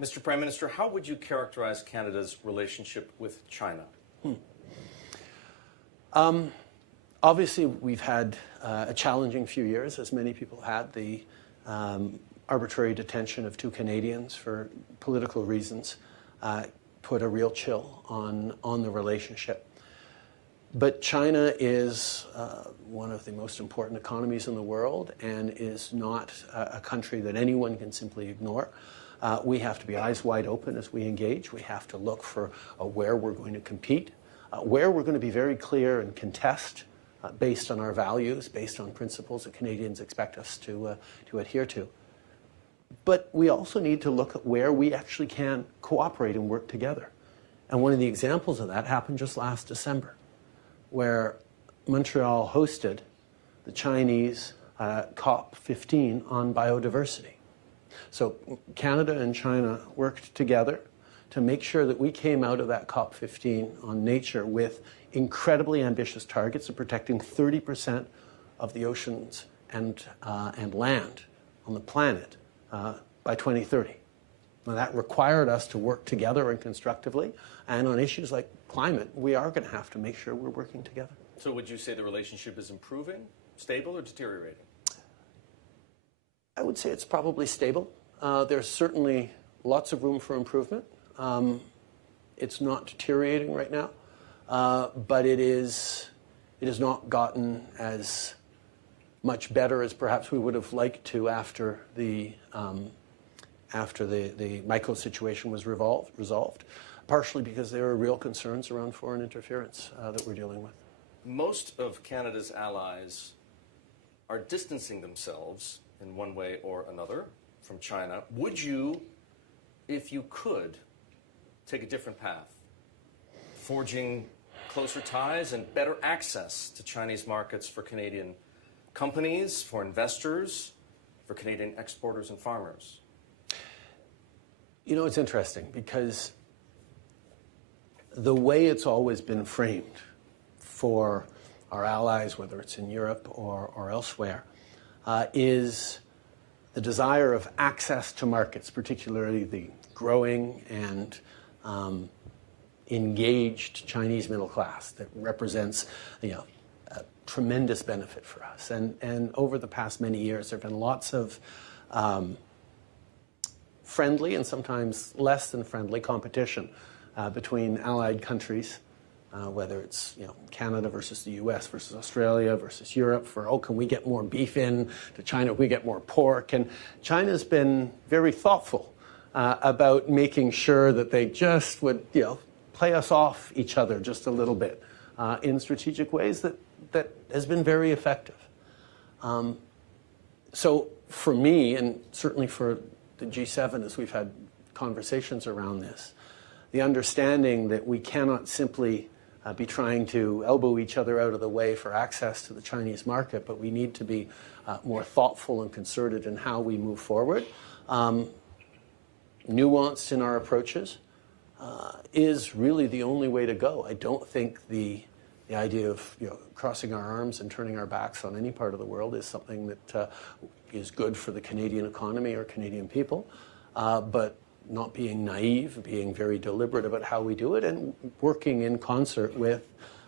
Mr. Prime Minister, how would you characterize Canada's relationship with China? Obviously, we've had a challenging few years, as many people had. The arbitrary detention of 2 Canadians for political reasons put a real chill on the relationship. But China is one of the most important economies in the world and is not a country that anyone can simply ignore. We have to be eyes wide open as we engage. We have to look for where we're going to compete, where we're going to be very clear and contest based on our values, based on principles that Canadians expect us to adhere to. But we also need to look at where we actually can cooperate and work together. And one of the examples of that happened just last December, where Montreal hosted the Chinese COP15 on biodiversity. So Canada and China worked together to make sure that we came out of that COP15 on nature with incredibly ambitious targets of protecting 30% of the oceans and land on the planet by 2030. Now, that required us to work together and constructively, and on issues like climate, we are going to have to make sure we're working together. So would you say the relationship is improving, stable, or deteriorating? I would say it's probably stable. There's certainly lots of room for improvement. It's not deteriorating right now, but it has not gotten as much better as perhaps we would have liked to after the Michael situation was resolved, partially because there are real concerns around foreign interference that we're dealing with. Most of Canada's allies are distancing themselves in one way or another from China. Would you, if you could, take a different path, forging closer ties and better access to Chinese markets for Canadian companies, for investors, for Canadian exporters and farmers? You know, it's interesting because the way it's always been framed for our allies, whether it's in Europe or elsewhere, is the desire of access to markets, particularly the growing and engaged Chinese middle class that represents, a tremendous benefit for us. And over the past many years, there have been lots of friendly and sometimes less than friendly competition between allied countries, whether it's Canada versus the U.S. versus Australia versus Europe for, can we get more beef in to China, we get more pork. And China's been very thoughtful about making sure that they just would play us off each other just a little bit in strategic ways that has been very effective. So for me, and certainly for the G7 as we've had conversations around this, the understanding that we cannot simply be trying to elbow each other out of the way for access to the Chinese market, but we need to be more thoughtful and concerted in how we move forward. Nuanced in our approaches is really the only way to go. I don't think the idea of crossing our arms and turning our backs on any part of the world is something that is good for the Canadian economy or Canadian people, but not being naive, being very deliberate about how we do it, and working in concert with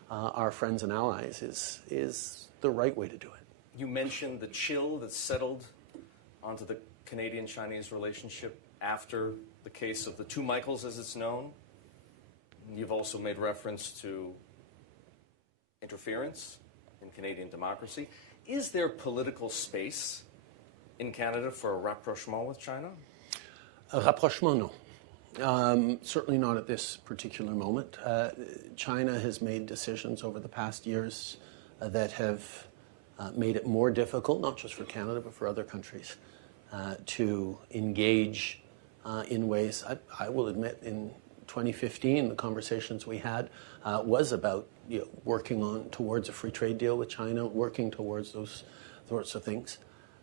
our friends and allies is the right way to do it. You mentioned the chill that settled onto the Canadian-Chinese relationship after the case of the 2 Michaels, as it's known. You've also made reference to interference in Canadian democracy. Is there political space in Canada for a rapprochement with China? A rapprochement, no. Certainly not at this particular moment. China has made decisions over the past years that have made it more difficult, not just for Canada, but for other countries, to engage in ways, I will admit, in 2015, the conversations we had was about working towards a free trade deal with China, working towards those sorts of things.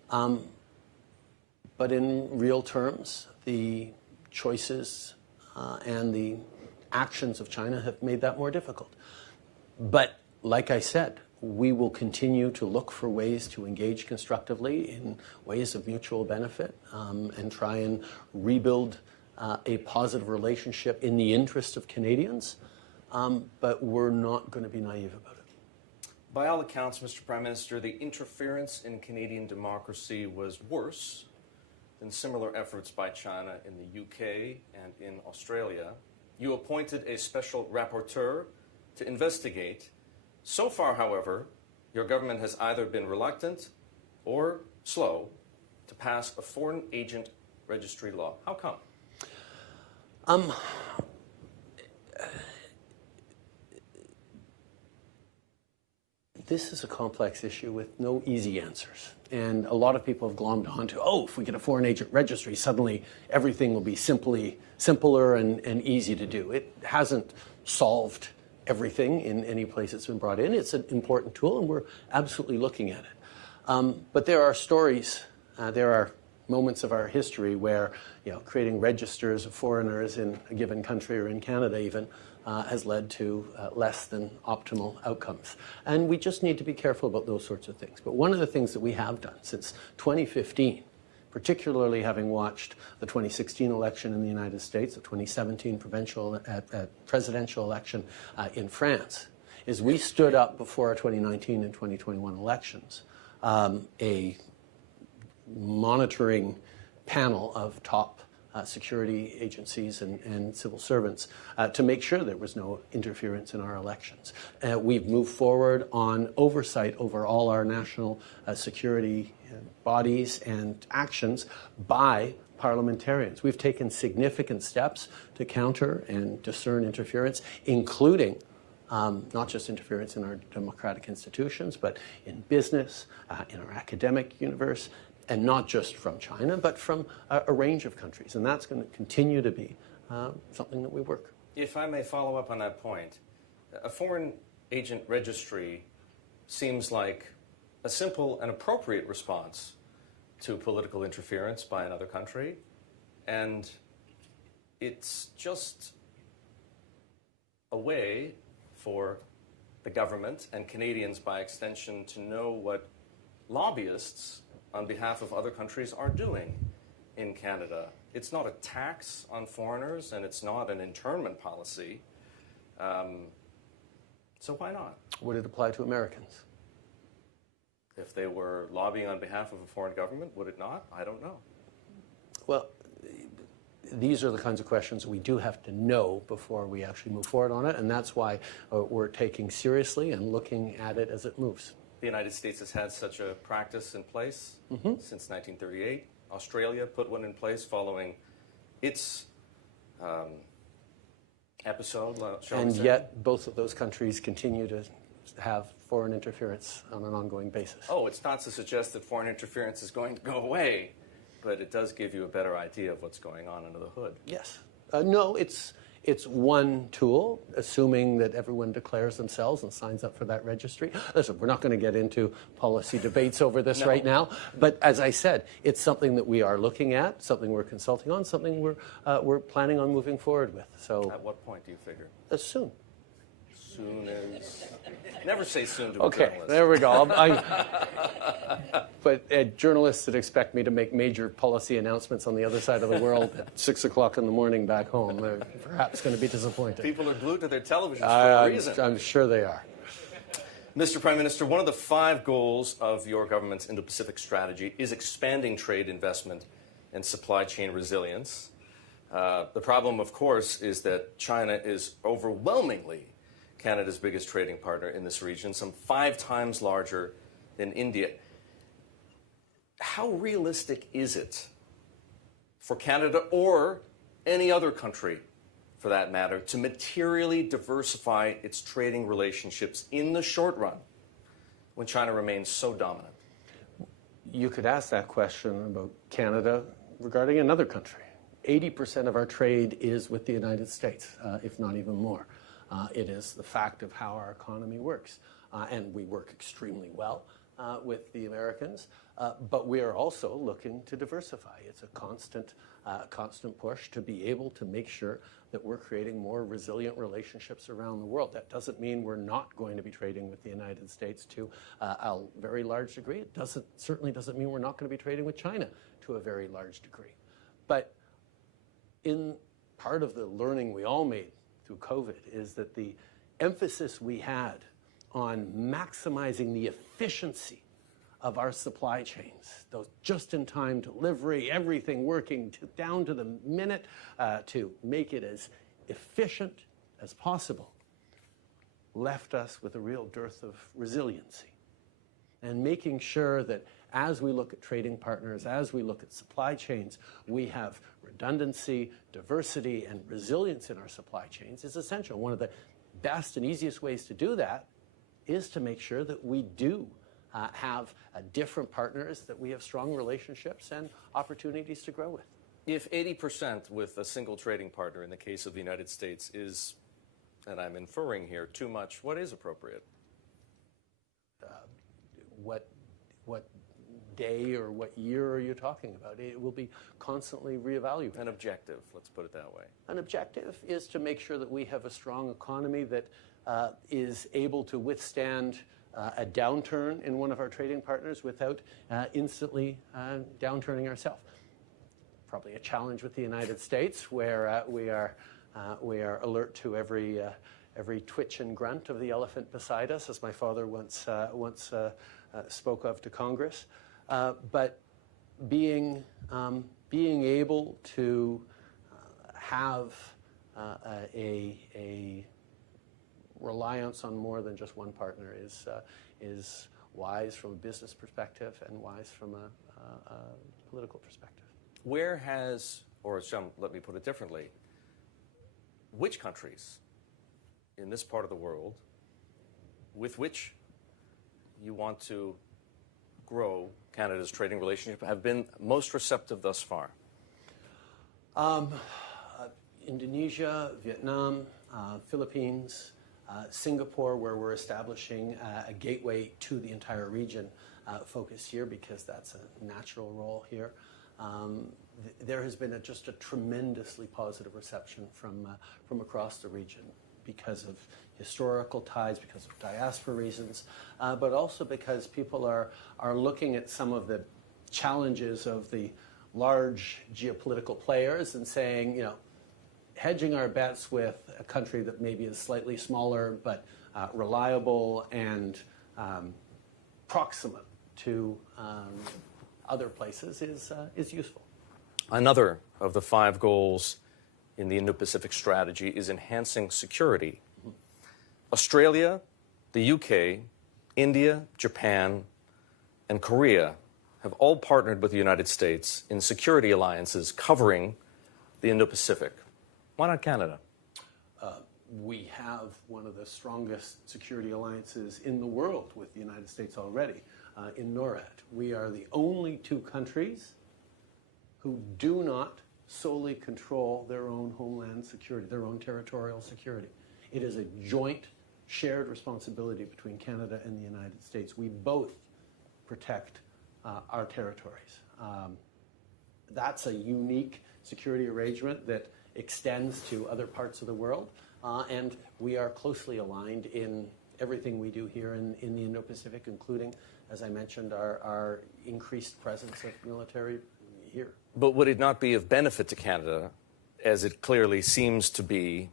But in real terms, the choices and the actions of China have made that more difficult. But like I said, we will continue to look for ways to engage constructively in ways of mutual benefit and try and rebuild a positive relationship in the interest of Canadians, but we're not going to be naive about it. By all accounts, Mr. Prime Minister, the interference in Canadian democracy was worse than similar efforts by China in the UK and in Australia. You appointed a special rapporteur to investigate. So far, however, your government has either been reluctant or slow to pass a foreign agent registry law. How come? This is a complex issue with no easy answers. And a lot of people have glommed onto, oh, if we get a foreign agent registry, suddenly everything will be simpler and easy to do. It hasn't solved everything in any place it's been brought in. It's an important tool, and we're absolutely looking at it. But there are stories, there are moments of our history where creating registers of foreigners in a given country or in Canada even has led to less than optimal outcomes. And we just need to be careful about those sorts of things. But one of the things that we have done since 2015, particularly having watched the 2016 election in the United States, the 2017 presidential election in France, is we stood up before our 2019 and 2021 elections a monitoring panel of top security agencies and civil servants to make sure there was no interference in our elections. We've moved forward on oversight over all our national security bodies and actions by parliamentarians. We've taken significant steps to counter and discern interference, including not just interference in our democratic institutions, but in business, in our academic universe, and not just from China, but from a range of countries. And that's going to continue to be something that we work. If I may follow up on that point, a foreign agent registry seems like a simple and appropriate response to political interference by another country. And it's just a way for the government and Canadians by extension to know what lobbyists on behalf of other countries are doing in Canada. It's not a tax on foreigners, and it's not an internment policy. So why not? Would it apply to Americans? If they were lobbying on behalf of a foreign government, would it not? I don't know. Well, these are the kinds of questions we do have to know before we actually move forward on it, and that's why we're taking seriously and looking at it as it moves. The United States has had such a practice in place since 1938. Australia put one in place following its episode, shall we say. And yet, both of those countries continue to have foreign interference on an ongoing basis. Oh, it's not to suggest that foreign interference is going to go away, but it does give you a better idea of what's going on under the hood. Yes. No, it's one tool, assuming that everyone declares themselves and signs up for that registry. Listen, we're not going to get into policy debates over this right now, but as I said, it's something that we are looking at, something we're consulting on, something we're planning on moving forward with. So, at what point do you figure? Soon. Soon as... Never say soon to a okay, journalist. there we go. But journalists that expect me to make major policy announcements on the other side of the world at 6 o'clock in the morning back home, they're perhaps going to be disappointed. People are glued to their televisions for a reason. I'm sure they are. Mr. Prime Minister, one of the 5 goals of your government's Indo-Pacific strategy is expanding trade investment and supply chain resilience. The problem, of course, is that China is overwhelmingly Canada's biggest trading partner in this region, some 5 times larger than India. How realistic is it for Canada or any other country, for that matter, to materially diversify its trading relationships in the short run when China remains so dominant? You could ask that question about Canada regarding another country. 80% of our trade is with the United States, if not even more. It is the fact of how our economy works. And we work extremely well with the Americans, but we are also looking to diversify. It's a constant push to be able to make sure that we're creating more resilient relationships around the world. That doesn't mean we're not going to be trading with the United States to a very large degree. It certainly doesn't mean we're not going to be trading with China to a very large degree. But in part of the learning we all made through COVID is that the emphasis we had on maximizing the efficiency of our supply chains, those just-in-time delivery, everything working down to the minute to make it as efficient as possible, left us with a real dearth of resiliency. And making sure that as we look at trading partners, as we look at supply chains, we have redundancy, diversity, and resilience in our supply chains is essential. One of the best and easiest ways to do that is to make sure that we do have different partners, that we have strong relationships and opportunities to grow with. If 80% with a single trading partner in the case of the United States is, and I'm inferring here, too much, what is appropriate? What day or what year are you talking about? It will be constantly reevaluated. An objective, let's put it that way. An objective is to make sure that we have a strong economy that is able to withstand a downturn in one of our trading partners without instantly downturning ourselves. Probably a challenge with the United States, where we are alert to every twitch and grunt of the elephant beside us, as my father once spoke of to Congress. But being able to have a reliance on more than just one partner is wise from a business perspective and wise from a political perspective. Where has, or let me put it differently, which countries in this part of the world with which you want to grow Canada's trading relationship have been most receptive thus far? Indonesia, Vietnam, Philippines, Singapore, where we're establishing a gateway to the entire region focus here because that's a natural role here. There has been just a tremendously positive reception from across the region because of historical ties, because of diaspora reasons, but also because people are looking at some of the challenges of the large geopolitical players and saying, you know, hedging our bets with a country that maybe is slightly smaller but reliable and proximate to other places is useful. Another of the 5 goals in the Indo-Pacific strategy is enhancing security. Australia, the UK, India, Japan, and Korea have all partnered with the United States in security alliances covering the Indo-Pacific. Why not Canada? We have one of the strongest security alliances in the world with the United States already, in NORAD. We are the only 2 countries who do not solely control their own homeland security, their own territorial security. It is a joint, shared responsibility between Canada and the United States. We both protect our territories. That's a unique security arrangement that extends to other parts of the world, and we are closely aligned in everything we do here in the Indo-Pacific, including, as I mentioned, our increased presence of military here. But would it not be of benefit to Canada, as it clearly seems to be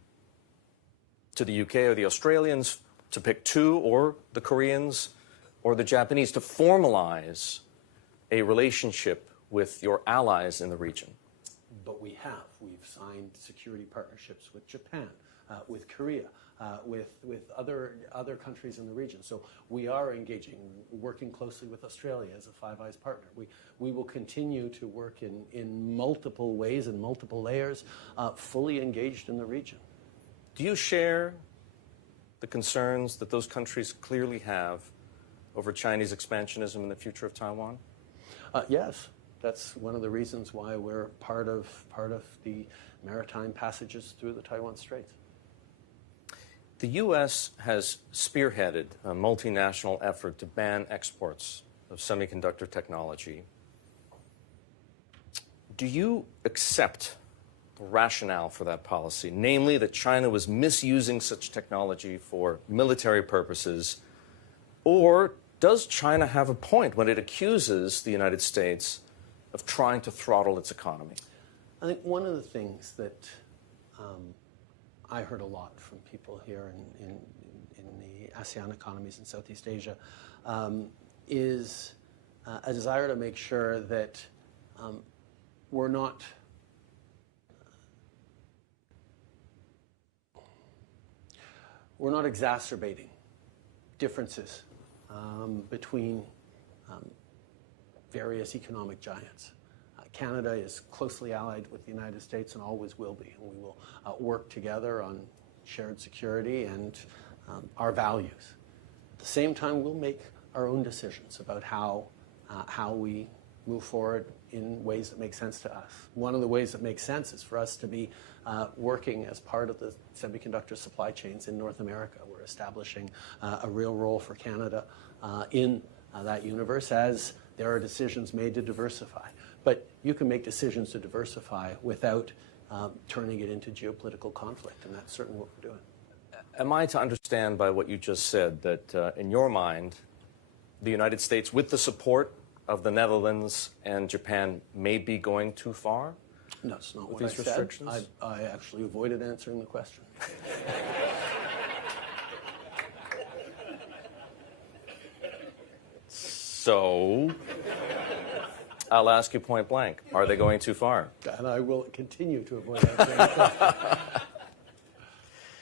to the UK or the Australians, to pick 2, or the Koreans or the Japanese, to formalize a relationship with your allies in the region? But we have. We've signed security partnerships with Japan, with Korea, with other countries in the region. So we are engaging, working closely with Australia as a Five Eyes partner. We will continue to work in multiple ways and multiple layers, fully engaged in the region. Do you share the concerns that those countries clearly have over Chinese expansionism in the future of Taiwan? Yes. That's one of the reasons why we're part of the maritime passages through the Taiwan Straits. The U.S. has spearheaded a multinational effort to ban exports of semiconductor technology. Do you accept the rationale for that policy, namely that China was misusing such technology for military purposes, or does China have a point when it accuses the United States of trying to throttle its economy? I think one of the things that I heard a lot from people here in the ASEAN economies in Southeast Asia is a desire to make sure that we're not exacerbating differences between various economic giants. Canada is closely allied with the United States and always will be, and we will work together on shared security and our values. At the same time, we'll make our own decisions about how we move forward in ways that make sense to us. One of the ways that makes sense is for us to be working as part of the semiconductor supply chains in North America. We're establishing a real role for Canada in that universe as there are decisions made to diversify. But you can make decisions to diversify without turning it into geopolitical conflict, and that's certainly what we're doing. Am I to understand by what you just said that in your mind, the United States, with the support of the Netherlands and Japan, may be going too far? No, that's not what these I said. restrictions? I actually avoided answering the question. So, I'll ask you point blank, are they going too far? And I will continue to avoid answering the question.